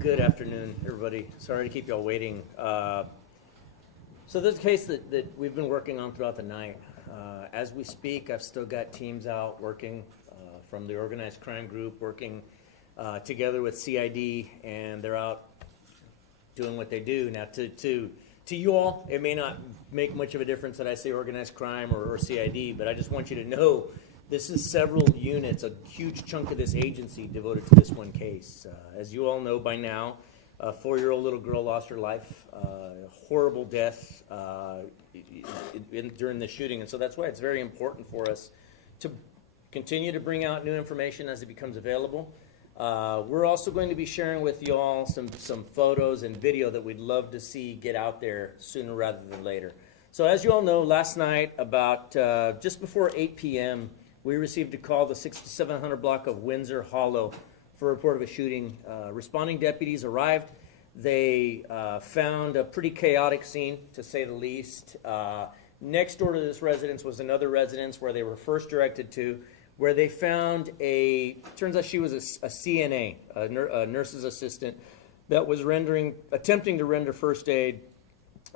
Good afternoon, everybody. Sorry to keep y'all waiting. So this is a case that we've been working on throughout the night. As we speak, I've still got teams out working from the organized crime group, working together with CID, and they're out doing what they do. Now, to you all, it may not make much of a difference that I say organized crime or CID, but I just want you to know this is several units, a huge chunk of this agency devoted to this one case. As you all know by now, a 4-year-old little girl lost her life, horrible death during the shooting. And so that's why it's very important for us to continue to bring out new information as it becomes available. We're also going to be sharing with you all some photos and video that we'd love to see get out there sooner rather than later. So as you all know, last night about just before 8 p.m., we received a call to 6700 block of Windsor Hollow for a report of a shooting. Responding deputies arrived. They found a pretty chaotic scene, to say the least. Next door to this residence was another residence where they were first directed to, where they found turns out she was a CNA, a nurse's assistant, that was attempting to render first aid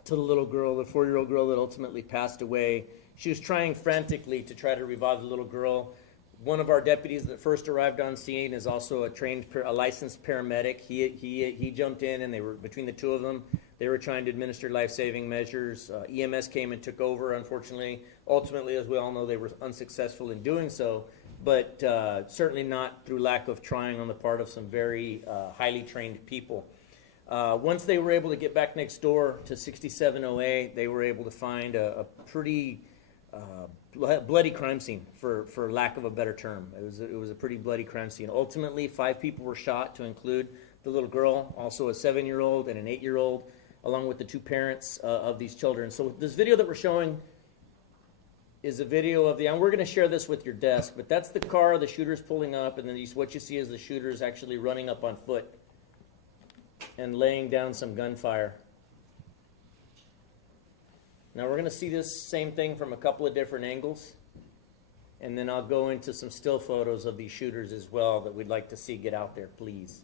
to the little girl, the 4-year-old girl that ultimately passed away. She was trying frantically to try to revive the little girl. One of our deputies that first arrived on scene is also a licensed paramedic. He jumped in, and they were between the two of them. They were trying to administer life-saving measures. EMS came and took over, unfortunately. Ultimately, as we all know, they were unsuccessful in doing so, but certainly not through lack of trying on the part of some very highly trained people. Once they were able to get back next door to 6708, they were able to find a pretty bloody crime scene, for lack of a better term. It was a pretty bloody crime scene. Ultimately, 5 people were shot, to include the little girl, also a 7-year-old and an 8-year-old, along with the 2 parents of these children. So this video that we're showing is a video of and we're going to share this with your desk, but that's the car the shooter's pulling up, and then what you see is the shooter's actually running up on foot and laying down some gunfire. Now we're going to see this same thing from a couple of different angles, and then I'll go into some still photos of these shooters as well that we'd like to see get out there, please.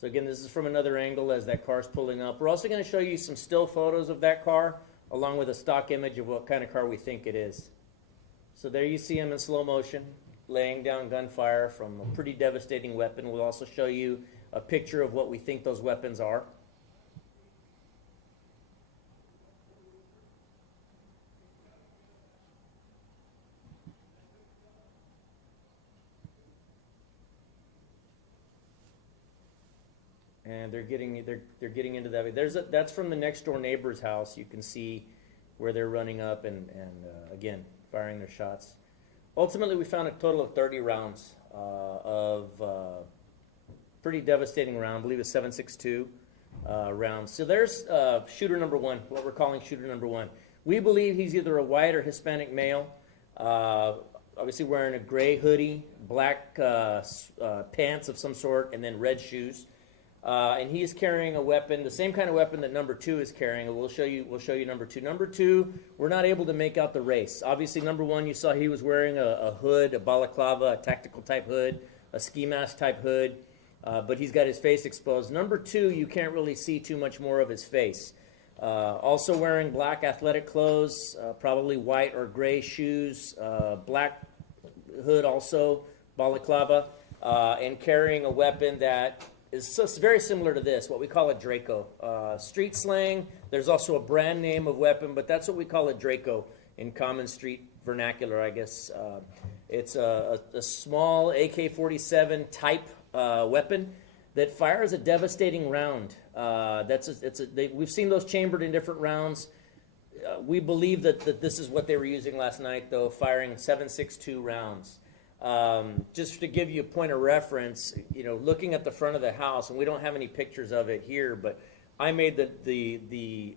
So again, this is from another angle as that car's pulling up. We're also going to show you some still photos of that car, along with a stock image of what kind of car we think it is. So there you see him in slow motion, laying down gunfire from a pretty devastating weapon. We'll also show you a picture of what we think those weapons are. And they're getting into that. That's from the next door neighbor's house. You can see where they're running up and again firing their shots. Ultimately, we found a total of 30 rounds of pretty devastating round. I believe it's 7.62 rounds. So there's shooter number 1, what we're calling shooter number 1. We believe he's either a white or Hispanic male, obviously wearing a gray hoodie, black pants of some sort, and then red shoes. And he is carrying a weapon, the same kind of weapon that number 2 is carrying. We'll show you number 2. Number 2, we're not able to make out the race. Obviously, number 1, you saw he was wearing a hood, a balaclava, a tactical type hood, a ski mask type hood, but he's got his face exposed. Number 2, you can't really see too much more of his face. Also wearing black athletic clothes, probably white or gray shoes, black hood also, balaclava, and carrying a weapon that is very similar to this, what we call a Draco. Street slang, there's also a brand name of weapon, but that's what we call a Draco in common street vernacular, I guess. It's a small AK-47 type weapon that fires a devastating round. We've seen those chambered in different rounds. We believe that this is what they were using last night, though, firing 7.62 rounds. Just to give you a point of reference, looking at the front of the house, and we don't have any pictures of it here, but I made the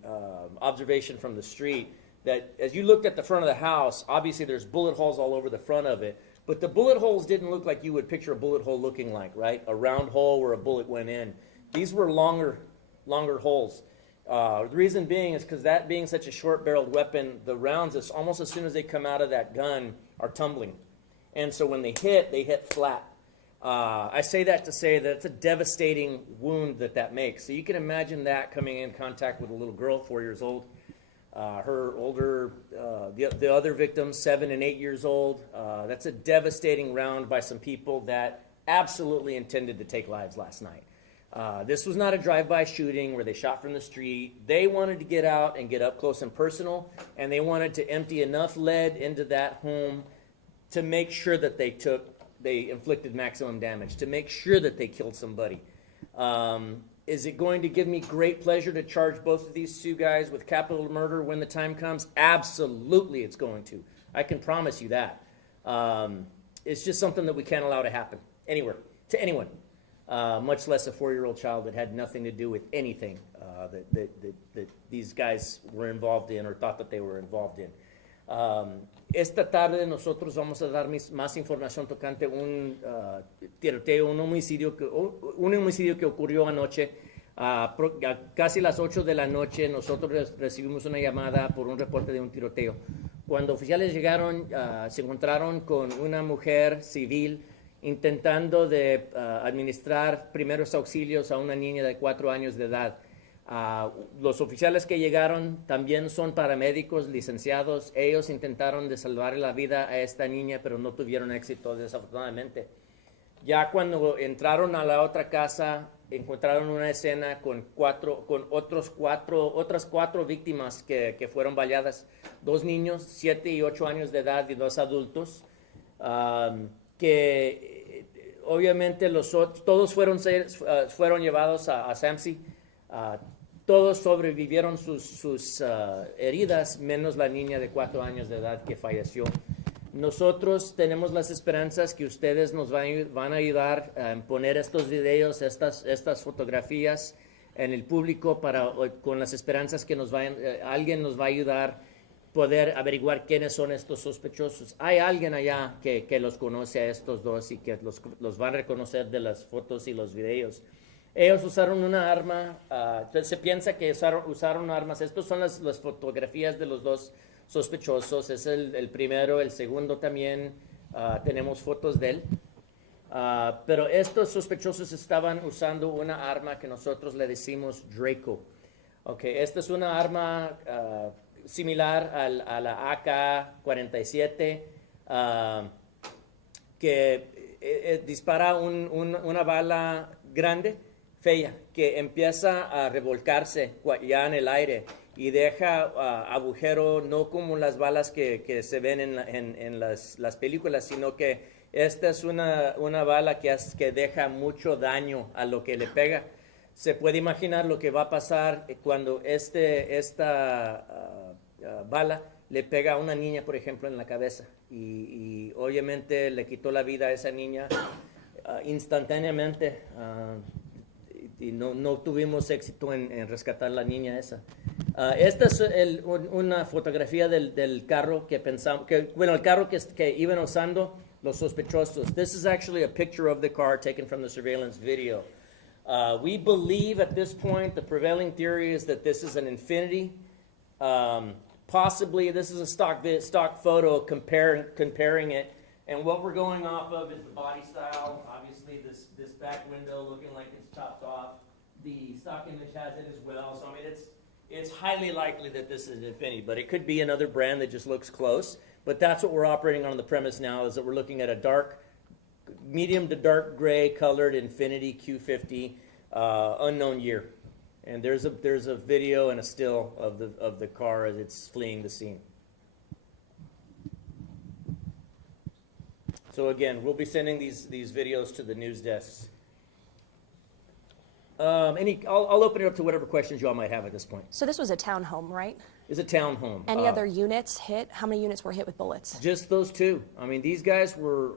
observation from the street that as you looked at the front of the house, obviously there's bullet holes all over the front of it, but the bullet holes didn't look like you would picture a bullet hole looking like, right? A round hole where a bullet went in. These were longer holes. The reason being is because that being such a short-barreled weapon, the rounds, almost as soon as they come out of that gun, are tumbling. And so when they hit flat. I say that to say that it's a devastating wound that makes. So you can imagine that coming in contact with a little girl, 4 years old. Her older, the other victims, 7 and 8 years old. That's a devastating round by some people that absolutely intended to take lives last night. This was not a drive-by shooting where they shot from the street. They wanted to get out and get up close and personal, and they wanted to empty enough lead into that home to make sure that they inflicted maximum damage, to make sure that they killed somebody. Is it going to give me great pleasure to charge both of these two guys with capital murder when the time comes? Absolutely it's going to. I can promise you that. It's just something that we can't allow to happen anywhere, to anyone, much less a 4-year-old child that had nothing to do with anything that these guys were involved in or thought that they were involved in. Esta tarde nosotros vamos a dar más información tocante un tiroteo, un homicidio que ocurrió anoche. A casi las 8 de la noche nosotros recibimos una llamada por un reporte de un tiroteo. Cuando oficiales llegaron, se encontraron con una mujer civil intentando de administrar primeros auxilios a una niña de 4 años de edad. Los oficiales que llegaron también son paramédicos licenciados. Ellos intentaron de salvar la vida a esta niña, pero no tuvieron éxito, desafortunadamente. Ya cuando entraron a la otra casa, encontraron una escena con otras cuatro víctimas que fueron baleadas. 2 niños, 7 y 8 años de edad, y 2 adultos, que obviamente todos fueron llevados a SAMSI. Todos sobrevivieron sus heridas, menos la niña de 4 años de edad que falleció. Nosotros tenemos las esperanzas que ustedes nos van a ayudar a poner estos videos, estas fotografías en el público con las esperanzas que alguien nos va a ayudar poder averiguar quiénes son estos sospechosos. Hay alguien allá que los conoce a estos dos y que los va a reconocer de las fotos y los videos. Ellos usaron una arma, se piensa que usaron armas. Estas son las fotografías de los 2 sospechosos. Es el primero, el segundo también, tenemos fotos de él. Pero estos sospechosos estaban usando una arma que nosotros le decimos Draco. Okay, esta es una arma similar a la AK-47 que dispara una bala grande, fea, que empieza a revolcarse ya en el aire y deja agujero, no como las balas que se ven en las películas, sino que esta es una bala que deja mucho daño a lo que le pega. Se puede imaginar lo que va a pasar cuando esta bala le pega a una niña, por ejemplo, en la cabeza. Y obviamente le quitó la vida a esa niña instantáneamente. Y no tuvimos éxito en rescatar la niña esa. Esta es una fotografía del carro el carro que iban usando los sospechosos. This is actually a picture of the car taken from the surveillance video. We believe at this point the prevailing theory is that this is an Infiniti. Possibly this is a stock photo comparing it. And what we're going off of is the body style. Obviously, this back window looking like it's chopped off. The stock image has it as well. So, I mean, it's highly likely that this is an Infiniti, but it could be another brand that just looks close. But that's what we're operating on the premise now, is that we're looking at a medium to dark gray colored Infiniti Q50, unknown year. And there's a video and a still of the car as it's fleeing the scene. So again, we'll be sending these videos to the news desks. I'll open it up to whatever questions you all might have at this point. So this was a townhome, right? It's a townhome. Any other units hit? How many units were hit with bullets? Just those 2. I mean, these guys were,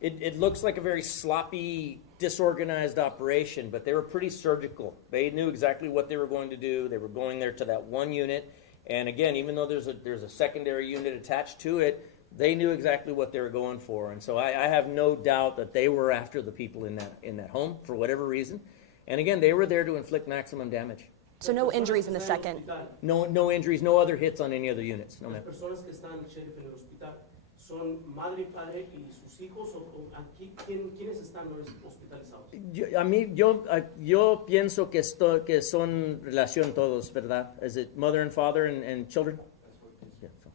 it looks like a very sloppy, disorganized operation, but they were pretty surgical. They knew exactly what they were going to do. They were going there to that one unit. And again, even though there's a secondary unit attached to it, they knew exactly what they were going for. And so I have no doubt that they were after the people in that home for whatever reason. And again, they were there to inflict maximum damage. So no injuries in the second? No injuries, no other hits on any other units. No, ma'am. Las personas que están, sheriff, en el hospital, son madre y padre y sus hijos, o aquí, ¿quiénes están hospitalizados? Yo pienso que son relación todos, ¿verdad? Is it mother and father and children? Yeah, so.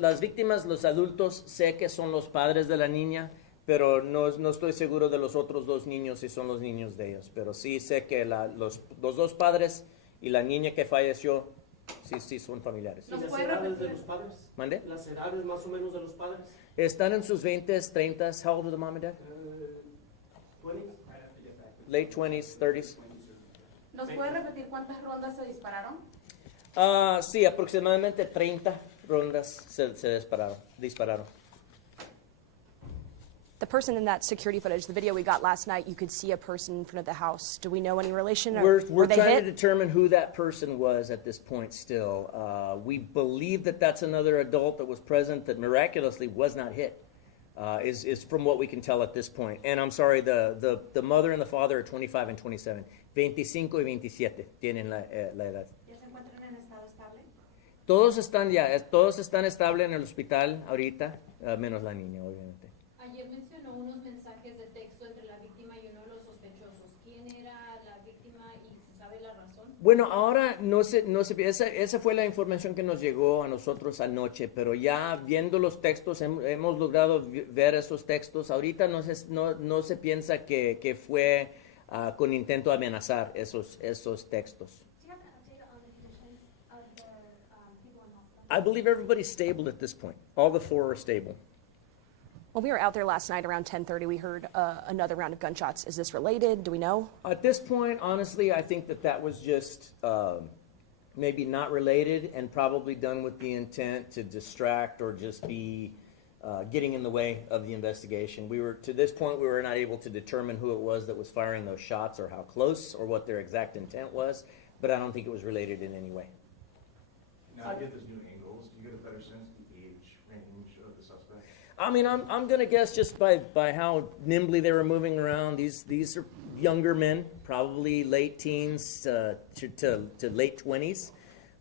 Las víctimas, los adultos, sé que son los padres de la niña, pero no estoy seguro de los otros dos niños si son los niños de ellos. Pero sí sé que los dos padres y la niña que falleció, sí son familiares. ¿Y las edades de los padres? ¿Mande? ¿Las edades más o menos de los padres? Están en sus 20s, 30s. How old are the mom and dad? 20? Late 20s, 30s. ¿Nos puede repetir cuántas rondas se dispararon? Sí, aproximadamente 30 rondas se dispararon. The person in that security footage, the video we got last night, you could see a person in front of the house. Do we know any relation? Or We're were they trying to hit? determine who that person was at this point still. We believe that that's another adult that was present that miraculously was not hit, is from what we can tell at this point. And I'm sorry, the mother and the father are 25 and 27. 25 y 27 tienen la edad. ¿Ya se encuentran en estado estable? Todos están estables en el hospital ahorita, menos la niña, obviamente. Ayer mencionó unos mensajes de texto entre la víctima y uno de los sospechosos. ¿Quién era la víctima y se sabe la razón? Bueno, ahora esa fue la información que nos llegó a nosotros anoche, pero ya viendo los textos, hemos logrado ver esos textos. Ahorita no se piensa que fue con intento de amenazar esos textos. Do you have an update on the conditions of the people in hospital? I believe everybody's stable at this point. All the four are stable. Well, we were out there last night around 10:30. We heard another round of gunshots. Is this related? Do we know? At this point, honestly, I think that was just maybe not related and probably done with the intent to distract or just be getting in the way of the investigation. To this point, we were not able to determine who it was that was firing those shots or how close or what their exact intent was, but I don't think it was related in any way. Now you get those new angles, do you get a better sense of the age range of the suspect? I mean, I'm going to guess just by how nimbly they were moving around. These are younger men, probably late teens to late 20s.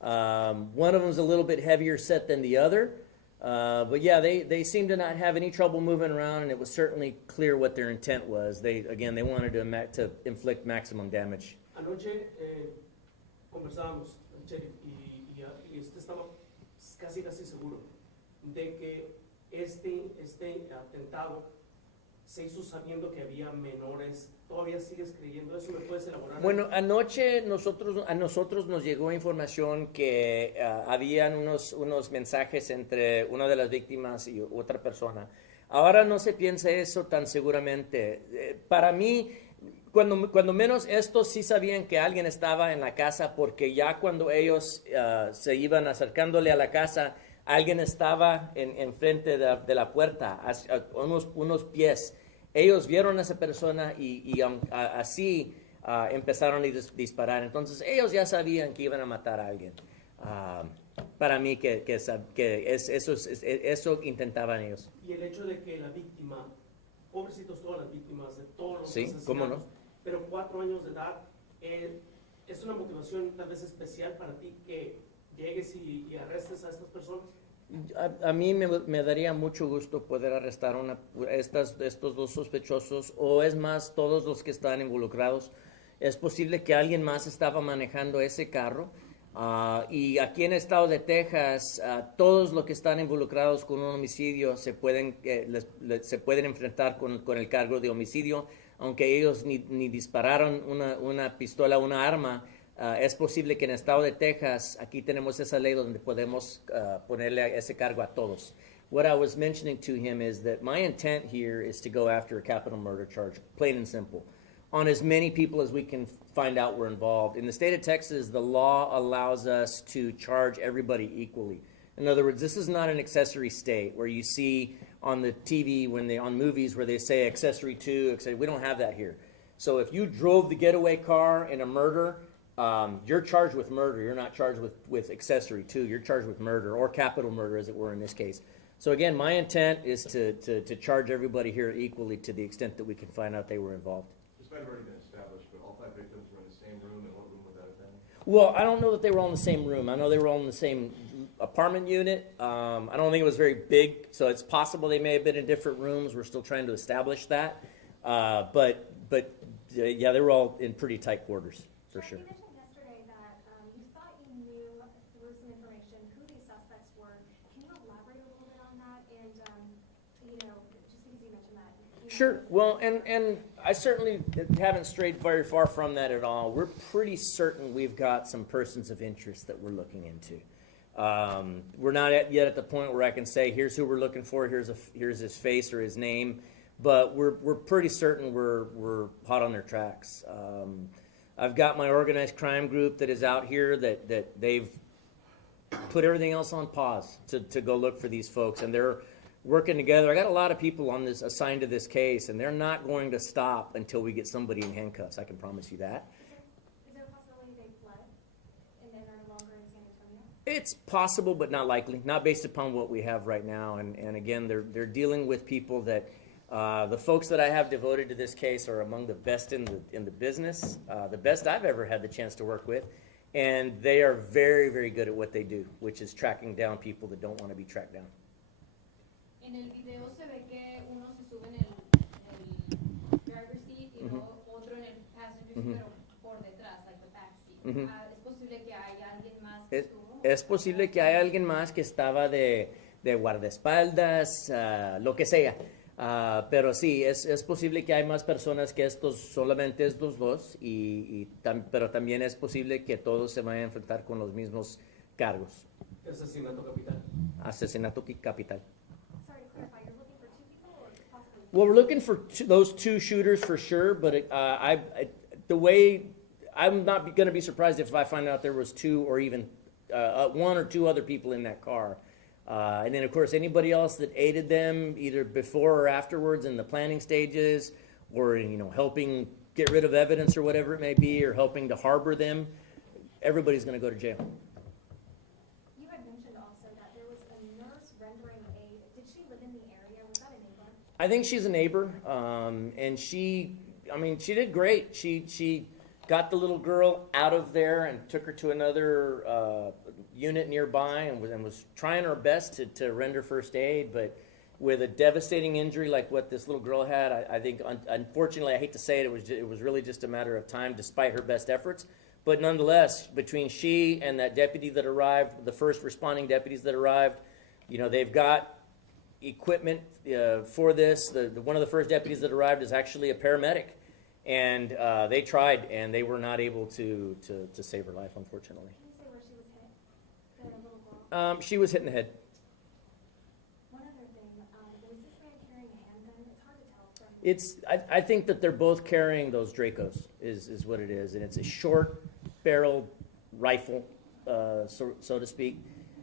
One of them's a little bit heavier set than the other. But yeah, they seem to not have any trouble moving around, and it was certainly clear what their intent was. They wanted to inflict maximum damage. Anoche conversábamos, Sheriff, y usted estaba casi seguro de que este atentado se hizo sabiendo que había menores. ¿Todavía sigues creyendo eso? ¿Me puedes elaborar? Bueno, anoche a nosotros nos llegó información que habían unos mensajes entre una de las víctimas y otra persona. Ahora no se piensa eso tan seguramente. Para mí, cuando menos estos sí sabían que alguien estaba en la casa, porque ya cuando ellos se iban acercándole a la casa, alguien estaba enfrente de la puerta, a unos pies. Ellos vieron a esa persona y así empezaron a disparar. Entonces ellos ya sabían que iban a matar a alguien. Para mí eso intentaban ellos. Y el hecho de que la víctima, pobrecitos todas las víctimas de todos los Sí, asesinatos, ¿cómo no? pero 4 años de edad, ¿es una motivación tal vez especial para ti que llegues y arrestes a estas personas? A mí me daría mucho gusto poder arrestar estos dos sospechosos, o es más, todos los que están involucrados. Es posible que alguien más estaba manejando ese carro. Y aquí en el estado de Texas, todos los que están involucrados con un homicidio se pueden enfrentar con el cargo de homicidio, aunque ellos ni dispararon una pistola, una arma. Es posible que en el estado de Texas, aquí tenemos esa ley donde podemos ponerle ese cargo a todos. What I was mentioning to him is that my intent here is to go after a capital murder charge, plain and simple, on as many people as we can find out were involved. In the state of Texas, the law allows us to charge everybody equally. In other words, this is not an accessory state where you see on the TV, on movies where they say accessory to, we don't have that here. So if you drove the getaway car in a murder, you're charged with murder. You're not charged with accessory to. You're charged with murder, or capital murder, as it were in this case. So again, my intent is to charge everybody here equally to the extent that we can find out they were involved. This might have already been established, but all 5 victims were in the same room, and what room would that have been? Well, I don't know that they were all in the same room. I know they were all in the same apartment unit. I don't think it was very big, so it's possible they may have been in different rooms. We're still trying to establish that. Yeah, they were all in pretty tight quarters, for sure. You mentioned yesterday that you thought you knew through some information who these suspects were. Can you elaborate a little bit on that? And, just because you mentioned that. Sure. Well, and I certainly haven't strayed very far from that at all. We're pretty certain we've got some persons of interest that we're looking into. We're not yet at the point where I can say, here's who we're looking for, here's his face or his name, but we're pretty certain we're hot on their tracks. I've got my organized crime group that is out here that they've put everything else on pause to go look for these folks, and they're working together. I got a lot of people on this assigned to this case, and they're not going to stop until we get somebody in handcuffs. I can promise you that. Is there a possibility they fled and they're no longer in San Antonio? It's possible, but not likely. Not based upon what we have right now. And again, they're dealing with people that the folks that I have devoted to this case are among the best in the business, the best I've ever had the chance to work with, and they are very, very good at what they do, which is tracking down people that don't want to be tracked down. En el video se ve que uno se sube en el driver's seat y luego otro en el passenger seat, pero por detrás, like the back seat. ¿Es posible que haya alguien más que estuvo? Es posible que haya alguien más que estaba de guardaespaldas, lo que sea. Pero sí, es posible que hay más personas que solamente estos dos, pero también es posible que todos se vayan a enfrentar con los mismos cargos. Asesinato capital. Asesinato capital. Sorry to clarify, you're looking for 2 people or possibly? Well, we're looking for those 2 shooters for sure, but I'm not going to be surprised if I find out there was 2 or even 1 or 2 other people in that car. And then, of course, anybody else that aided them either before or afterwards in the planning stages, or helping get rid of evidence or whatever it may be, or helping to harbor them, everybody's going to go to jail. You had mentioned also that there was a nurse rendering aid. Did she live in the area? Was that a neighbor? I think she's a neighbor, and she did great. She got the little girl out of there and took her to another unit nearby, and was trying her best to render first aid, but with a devastating injury like what this little girl had, I think, unfortunately, I hate to say it, it was really just a matter of time, despite her best efforts. But nonetheless, between she and that deputy that arrived, the first responding deputies that arrived, they've got equipment for this. One of the first deputies that arrived is actually a paramedic. And they tried, and they were not able to save her life, unfortunately. Can you say where she was hit? The little girl? She was hit in the head. One other thing, was this man carrying a handgun? It's hard to tell from... I think that they're both carrying those Dracos, is what it is. And it's a short-barreled rifle, so to speak.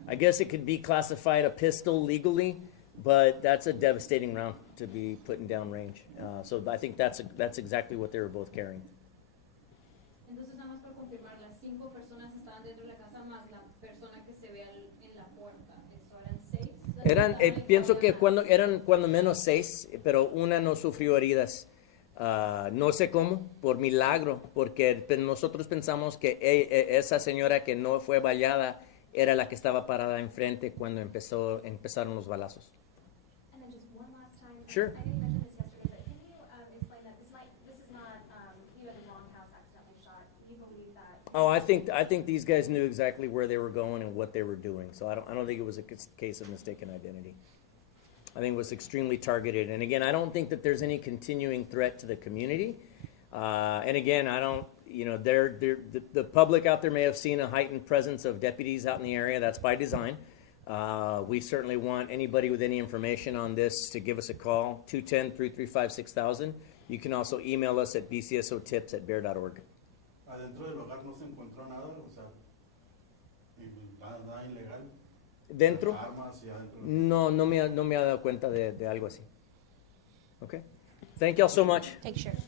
I guess it could be classified a pistol legally, but that's a devastating round to be putting down range. So I think that's exactly what they were both carrying. Entonces, nada más para confirmar, las 5 personas estaban dentro de la casa más la persona que se ve en la puerta. ¿Eso eran 6? Pienso que eran cuando menos 6, pero una no sufrió heridas. No sé cómo, por milagro, porque nosotros pensamos que esa señora que no fue baleada era la que estaba parada enfrente cuando empezaron los balazos. And then just one last time. Sure. I know you mentioned this yesterday, but can you explain that this is not, the wrong house accidentally shot. You believe that? Oh, I think these guys knew exactly where they were going and what they were doing. So I don't think it was a case of mistaken identity. I think it was extremely targeted. And again, I don't think that there's any continuing threat to the community. And again, I don't, the public out there may have seen a heightened presence of deputies out in the area. That's by design. We certainly want anybody with any information on this to give us a call, 210-335-6000. You can also email us at bcsotips@bear.org. Adentro del hogar no se encontró nada, o sea, nada ilegal. ¿Dentro? Armas y adentro. No me ha dado cuenta de algo así. Okay. Thank y'all so much. Thanks, Sheriff.